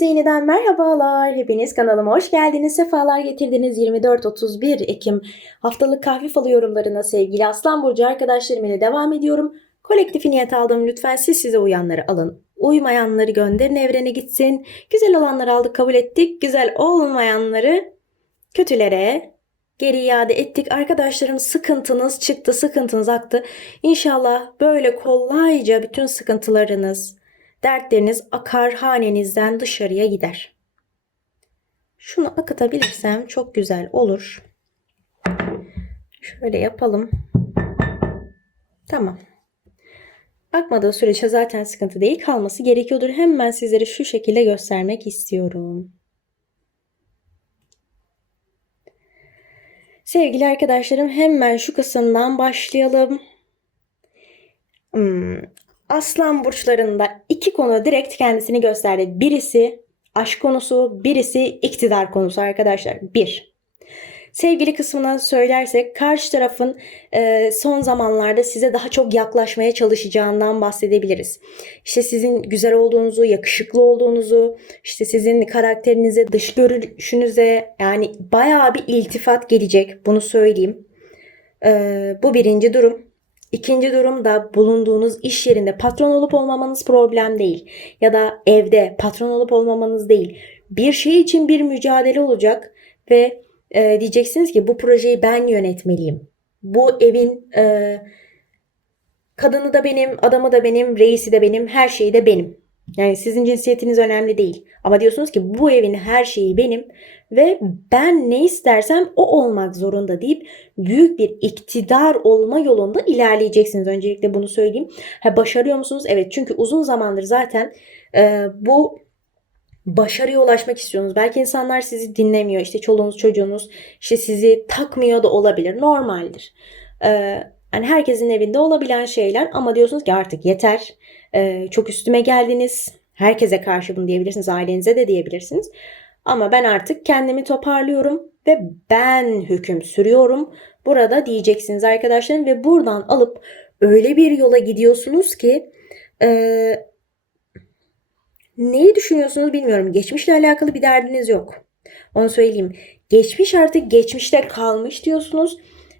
Yeniden merhabalar. Hepiniz kanalıma hoş geldiniz. Sefalar getirdiniz. 24-31 Ekim haftalık kahve falı yorumlarına sevgili Aslan Burcu arkadaşlarım ile devam ediyorum. Kolektifi niyet aldım. Lütfen siz size uyanları alın. Uymayanları gönderin evrene gitsin. Güzel olanları aldık kabul ettik. Güzel olmayanları kötülere geri iade ettik. Arkadaşlarım sıkıntınız çıktı, sıkıntınız aktı. İnşallah böyle kolayca bütün sıkıntılarınız, dertleriniz akar hanenizden dışarıya gider. Şunu akıtabilirsem çok güzel olur. Şöyle yapalım. Tamam. Akmadığı sürece zaten sıkıntı değil. Kalması gerekiyordur. Hemen sizlere şu şekilde göstermek istiyorum. Sevgili arkadaşlarım hemen şu kısımdan başlayalım. Hmm, Aslan burçlarında iki konu direkt kendisini gösterdi. Birisi aşk konusu, birisi iktidar konusu arkadaşlar. Bir. Sevgili kısmına söylersek karşı tarafın e, son zamanlarda size daha çok yaklaşmaya çalışacağından bahsedebiliriz. İşte sizin güzel olduğunuzu, yakışıklı olduğunuzu, işte sizin karakterinize, dış görünüşünüze yani bayağı bir iltifat gelecek. Bunu söyleyeyim. E, bu birinci durum. İkinci durum da bulunduğunuz iş yerinde patron olup olmamanız problem değil. Ya da evde patron olup olmamanız değil. Bir şey için bir mücadele olacak ve e, diyeceksiniz ki bu projeyi ben yönetmeliyim. Bu evin e, kadını da benim, adamı da benim, reisi de benim, her şeyi de benim. Yani sizin cinsiyetiniz önemli değil. Ama diyorsunuz ki bu evin her şeyi benim ve ben ne istersem o olmak zorunda deyip büyük bir iktidar olma yolunda ilerleyeceksiniz. Öncelikle bunu söyleyeyim. Ha, başarıyor musunuz? Evet çünkü uzun zamandır zaten e, bu başarıya ulaşmak istiyorsunuz. Belki insanlar sizi dinlemiyor. İşte çoluğunuz çocuğunuz işte sizi takmıyor da olabilir. Normaldir. Ee, yani herkesin evinde olabilen şeyler ama diyorsunuz ki artık yeter. Ee, çok üstüme geldiniz. Herkese karşı bunu diyebilirsiniz. Ailenize de diyebilirsiniz. Ama ben artık kendimi toparlıyorum ve ben hüküm sürüyorum. Burada diyeceksiniz arkadaşlarım ve buradan alıp öyle bir yola gidiyorsunuz ki e, neyi düşünüyorsunuz bilmiyorum. Geçmişle alakalı bir derdiniz yok. Onu söyleyeyim. Geçmiş artık geçmişte kalmış diyorsunuz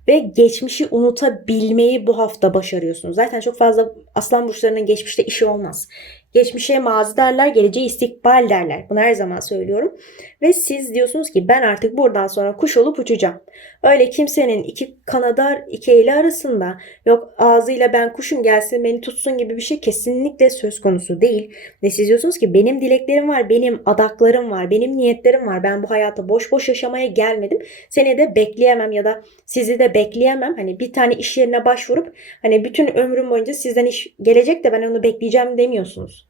ve geçmişi unutabilmeyi bu hafta başarıyorsunuz. Zaten çok fazla aslan burçlarının geçmişte işi olmaz. Geçmişe mazi derler, geleceğe istikbal derler. Bunu her zaman söylüyorum. Ve siz diyorsunuz ki ben artık buradan sonra kuş olup uçacağım. Öyle kimsenin iki kanadar iki eli arasında yok ağzıyla ben kuşum gelsin beni tutsun gibi bir şey kesinlikle söz konusu değil. Ve siz diyorsunuz ki benim dileklerim var, benim adaklarım var, benim niyetlerim var. Ben bu hayata boş boş yaşamaya gelmedim. Seni de bekleyemem ya da sizi de bekleyemem. Hani bir tane iş yerine başvurup hani bütün ömrüm boyunca sizden iş gelecek de ben onu bekleyeceğim demiyorsunuz.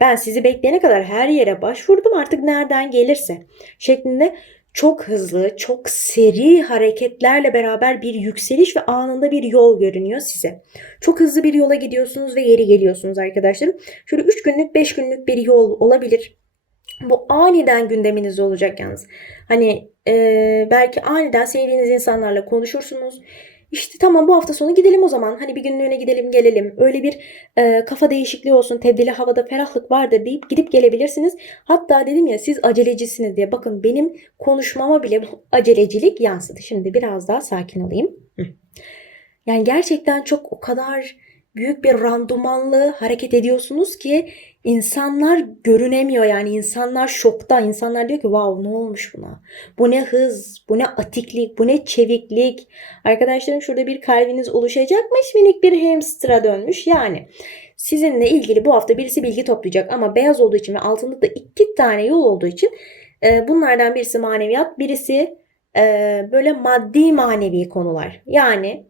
Ben sizi bekleyene kadar her yere başvurdum artık nereden gelirse şeklinde çok hızlı, çok seri hareketlerle beraber bir yükseliş ve anında bir yol görünüyor size. Çok hızlı bir yola gidiyorsunuz ve geri geliyorsunuz arkadaşlarım. Şöyle 3 günlük, 5 günlük bir yol olabilir. Bu aniden gündeminizde olacak yalnız. Hani e, belki aniden sevdiğiniz insanlarla konuşursunuz işte tamam bu hafta sonu gidelim o zaman. Hani bir günlüğüne gidelim gelelim. Öyle bir e, kafa değişikliği olsun. Tebdili havada ferahlık vardır deyip gidip gelebilirsiniz. Hatta dedim ya siz acelecisiniz diye. Bakın benim konuşmama bile acelecilik yansıdı. Şimdi biraz daha sakin olayım. Yani gerçekten çok o kadar büyük bir randumanlı hareket ediyorsunuz ki insanlar görünemiyor. Yani insanlar şokta. İnsanlar diyor ki wow ne olmuş buna? Bu ne hız? Bu ne atiklik? Bu ne çeviklik? Arkadaşlarım şurada bir kalbiniz oluşacakmış. Minik bir hamster'a dönmüş. Yani sizinle ilgili bu hafta birisi bilgi toplayacak. Ama beyaz olduğu için ve altında da iki tane yol olduğu için e, bunlardan birisi maneviyat birisi e, böyle maddi manevi konular. Yani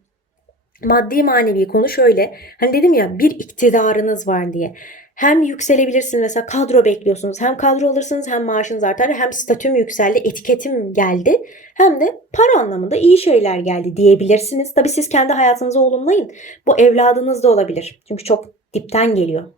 maddi manevi konu şöyle. Hani dedim ya bir iktidarınız var diye. Hem yükselebilirsiniz mesela kadro bekliyorsunuz. Hem kadro alırsınız hem maaşınız artar. Hem statüm yükseldi, etiketim geldi. Hem de para anlamında iyi şeyler geldi diyebilirsiniz. Tabii siz kendi hayatınızı olumlayın. Bu evladınız da olabilir. Çünkü çok dipten geliyor.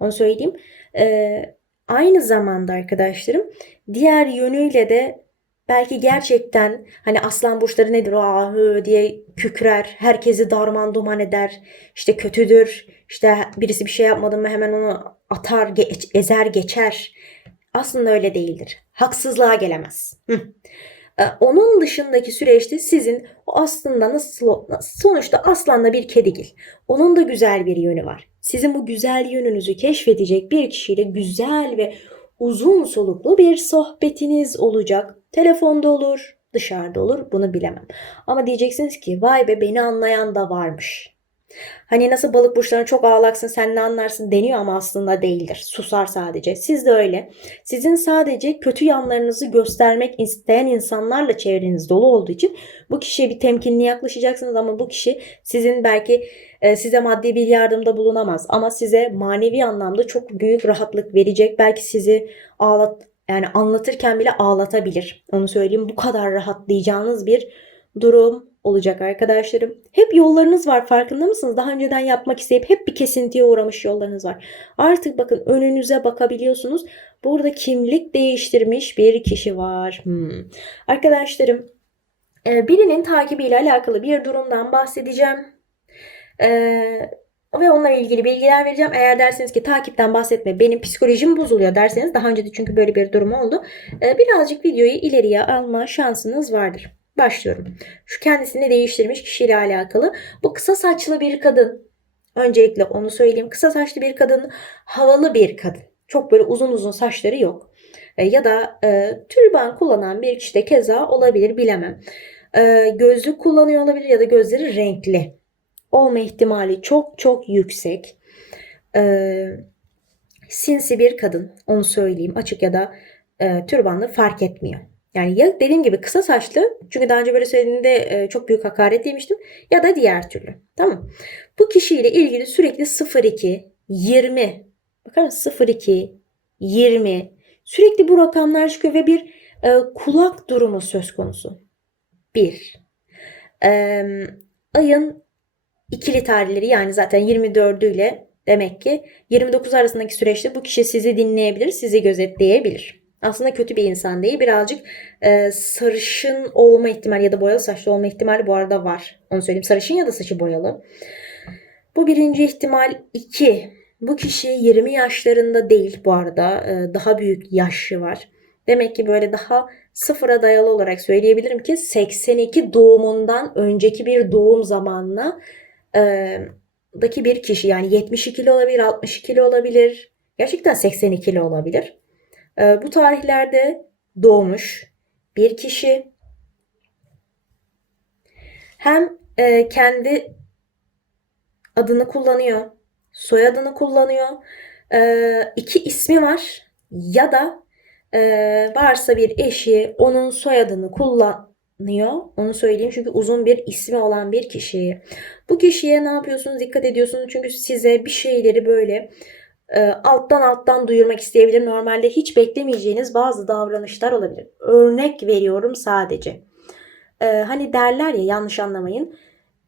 Onu söyleyeyim. Ee, aynı zamanda arkadaşlarım diğer yönüyle de belki gerçekten hani aslan burçları nedir aa hı diye kükrer, herkesi darman duman eder, işte kötüdür, işte birisi bir şey yapmadı mı hemen onu atar, geç, ezer geçer. Aslında öyle değildir. Haksızlığa gelemez. Hı. Ee, Onun dışındaki süreçte sizin o aslında nasıl sonuçta aslanla bir kedigil. Onun da güzel bir yönü var. Sizin bu güzel yönünüzü keşfedecek bir kişiyle güzel ve uzun soluklu bir sohbetiniz olacak. Telefonda olur, dışarıda olur bunu bilemem. Ama diyeceksiniz ki vay be beni anlayan da varmış. Hani nasıl balık burçlarına çok ağlaksın sen ne anlarsın deniyor ama aslında değildir. Susar sadece. Siz de öyle. Sizin sadece kötü yanlarınızı göstermek isteyen insanlarla çevreniz dolu olduğu için bu kişiye bir temkinli yaklaşacaksınız ama bu kişi sizin belki e, size maddi bir yardımda bulunamaz ama size manevi anlamda çok büyük rahatlık verecek. Belki sizi ağlat yani anlatırken bile ağlatabilir. Onu söyleyeyim. Bu kadar rahatlayacağınız bir durum olacak arkadaşlarım. Hep yollarınız var farkında mısınız? Daha önceden yapmak isteyip hep bir kesintiye uğramış yollarınız var. Artık bakın önünüze bakabiliyorsunuz. Burada kimlik değiştirmiş bir kişi var. Hmm. Arkadaşlarım e, birinin takibiyle alakalı bir durumdan bahsedeceğim. Ee, ve onunla ilgili bilgiler vereceğim. Eğer derseniz ki takipten bahsetme benim psikolojim bozuluyor derseniz daha önce de çünkü böyle bir durum oldu. Ee, birazcık videoyu ileriye alma şansınız vardır. Başlıyorum. Şu kendisini değiştirmiş kişiyle alakalı. Bu kısa saçlı bir kadın. Öncelikle onu söyleyeyim. Kısa saçlı bir kadın, havalı bir kadın. Çok böyle uzun uzun saçları yok. E, ya da e, türban kullanan bir kişi de keza olabilir bilemem. E, gözlük kullanıyor olabilir ya da gözleri renkli. Olma ihtimali çok çok yüksek. E, sinsi bir kadın. Onu söyleyeyim. Açık ya da e, türbanlı fark etmiyor. Yani ya dediğim gibi kısa saçlı çünkü daha önce böyle söylediğimde e, çok büyük hakaret yemiştim ya da diğer türlü. Tamam. Bu kişiyle ilgili sürekli 02, 20 bakar mısın 02, 20 sürekli bu rakamlar çıkıyor ve bir e, kulak durumu söz konusu. 1. E, ayın ikili tarihleri yani zaten 24'ü ile demek ki 29 arasındaki süreçte bu kişi sizi dinleyebilir, sizi gözetleyebilir aslında kötü bir insan değil. Birazcık e, sarışın olma ihtimali ya da boyalı saçlı olma ihtimali bu arada var. Onu söyleyeyim. Sarışın ya da saçı boyalı. Bu birinci ihtimal. iki Bu kişi 20 yaşlarında değil bu arada. E, daha büyük yaşı var. Demek ki böyle daha sıfıra dayalı olarak söyleyebilirim ki 82 doğumundan önceki bir doğum zamanına e, daki bir kişi yani 72'li olabilir, 62'li olabilir. Gerçekten 82'li olabilir. Ee, bu tarihlerde doğmuş bir kişi hem e, kendi adını kullanıyor, soyadını kullanıyor, e, iki ismi var ya da e, varsa bir eşi onun soyadını kullanıyor. Onu söyleyeyim çünkü uzun bir ismi olan bir kişi. Bu kişiye ne yapıyorsunuz? Dikkat ediyorsunuz çünkü size bir şeyleri böyle e, alttan alttan duyurmak isteyebilir. Normalde hiç beklemeyeceğiniz bazı davranışlar olabilir. Örnek veriyorum sadece. E, hani derler ya yanlış anlamayın.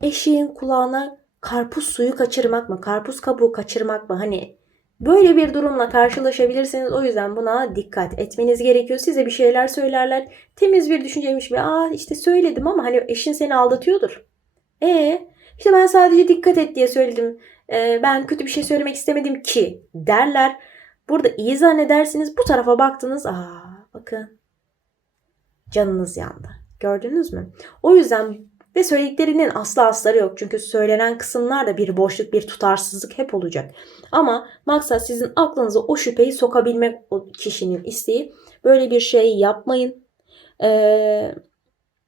Eşeğin kulağına karpuz suyu kaçırmak mı? Karpuz kabuğu kaçırmak mı? Hani böyle bir durumla karşılaşabilirsiniz. O yüzden buna dikkat etmeniz gerekiyor. Size bir şeyler söylerler. Temiz bir düşünceymiş gibi. Aa işte söyledim ama hani eşin seni aldatıyordur. E işte ben sadece dikkat et diye söyledim e, ben kötü bir şey söylemek istemedim ki derler. Burada iyi zannedersiniz bu tarafa baktınız. Aa bakın canınız yandı. Gördünüz mü? O yüzden ve söylediklerinin asla asları yok. Çünkü söylenen kısımlarda bir boşluk, bir tutarsızlık hep olacak. Ama maksat sizin aklınıza o şüpheyi sokabilmek o kişinin isteği. Böyle bir şey yapmayın. Ee,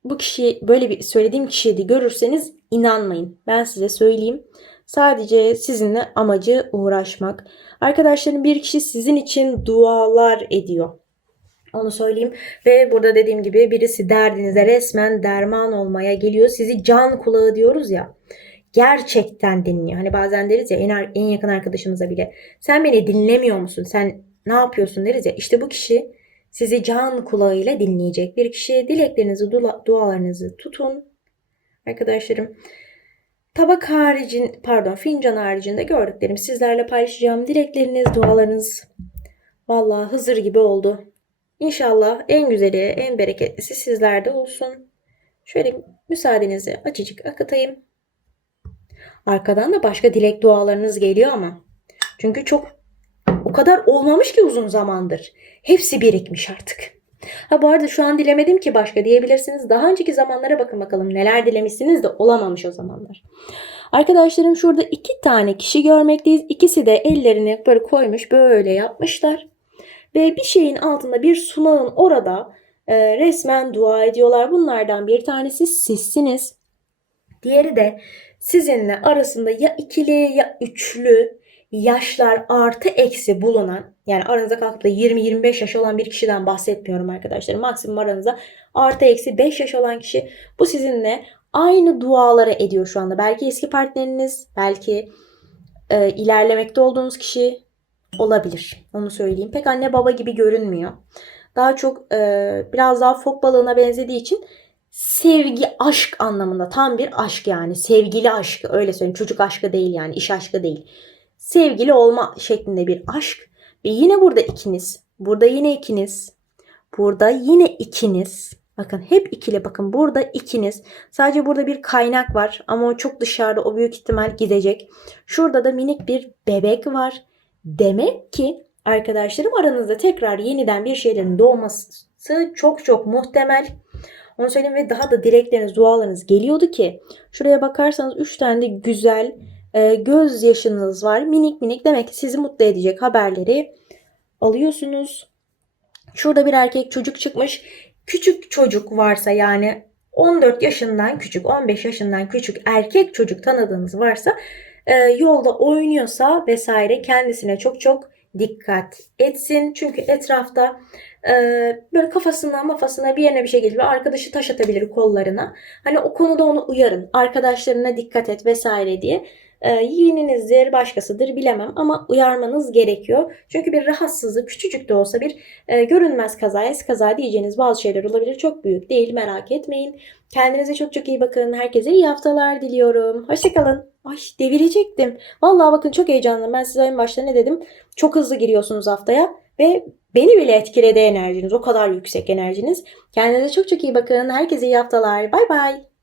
bu kişi böyle bir söylediğim kişiyi görürseniz inanmayın. Ben size söyleyeyim. Sadece sizinle amacı uğraşmak. Arkadaşların bir kişi sizin için dualar ediyor. Onu söyleyeyim. Ve burada dediğim gibi birisi derdinize resmen derman olmaya geliyor. Sizi can kulağı diyoruz ya. Gerçekten dinliyor. Hani bazen deriz ya en, en yakın arkadaşımıza bile. Sen beni dinlemiyor musun? Sen ne yapıyorsun deriz ya. İşte bu kişi sizi can kulağıyla dinleyecek bir kişi. Dileklerinizi, dualarınızı tutun. Arkadaşlarım tabak haricin, pardon fincan haricinde gördüklerimi sizlerle paylaşacağım. Dilekleriniz, dualarınız vallahi Hızır gibi oldu. İnşallah en güzeli, en bereketlisi sizlerde olsun. Şöyle müsaadenizi açıcık akıtayım. Arkadan da başka dilek dualarınız geliyor ama. Çünkü çok o kadar olmamış ki uzun zamandır. Hepsi birikmiş artık. Ha bu arada şu an dilemedim ki başka diyebilirsiniz. Daha önceki zamanlara bakın bakalım neler dilemişsiniz de olamamış o zamanlar. Arkadaşlarım şurada iki tane kişi görmekteyiz. İkisi de ellerini böyle koymuş böyle yapmışlar. Ve bir şeyin altında bir sunağın orada e, resmen dua ediyorlar. Bunlardan bir tanesi sizsiniz. Diğeri de sizinle arasında ya ikili ya üçlü yaşlar artı eksi bulunan yani aranızda kalkıp da 20-25 yaş olan bir kişiden bahsetmiyorum arkadaşlar. Maksimum aranızda artı eksi 5 yaş olan kişi bu sizinle aynı duaları ediyor şu anda. Belki eski partneriniz, belki e, ilerlemekte olduğunuz kişi olabilir. Onu söyleyeyim. Pek anne baba gibi görünmüyor. Daha çok e, biraz daha fok balığına benzediği için sevgi, aşk anlamında. Tam bir aşk yani. Sevgili aşkı öyle söyleyeyim. Çocuk aşkı değil yani. iş aşkı değil. Sevgili olma şeklinde bir aşk. Ve yine burada ikiniz. Burada yine ikiniz. Burada yine ikiniz. Bakın hep ikili bakın burada ikiniz. Sadece burada bir kaynak var ama o çok dışarıda o büyük ihtimal gidecek. Şurada da minik bir bebek var. Demek ki arkadaşlarım aranızda tekrar yeniden bir şeylerin doğması çok çok muhtemel. Onu söyleyeyim ve daha da dilekleriniz, dualarınız geliyordu ki şuraya bakarsanız 3 tane de güzel e, gözyaşınız var. Minik minik demek ki sizi mutlu edecek haberleri alıyorsunuz. Şurada bir erkek çocuk çıkmış. Küçük çocuk varsa yani 14 yaşından küçük, 15 yaşından küçük erkek çocuk tanıdığınız varsa e, yolda oynuyorsa vesaire kendisine çok çok dikkat etsin. Çünkü etrafta e, böyle kafasından mafasına bir yerine bir şey gelir. Arkadaşı taş atabilir kollarına. Hani o konuda onu uyarın. Arkadaşlarına dikkat et vesaire diye. E, yeğeninizdir, başkasıdır bilemem ama uyarmanız gerekiyor. Çünkü bir rahatsızlık küçücük de olsa bir e, görünmez kaza, es kaza diyeceğiniz bazı şeyler olabilir. Çok büyük değil merak etmeyin. Kendinize çok çok iyi bakın. Herkese iyi haftalar diliyorum. Hoşçakalın. Ay devirecektim. Vallahi bakın çok heyecanlıyım. Ben size en başta ne dedim? Çok hızlı giriyorsunuz haftaya ve beni bile etkiledi enerjiniz. O kadar yüksek enerjiniz. Kendinize çok çok iyi bakın. Herkese iyi haftalar. Bay bay.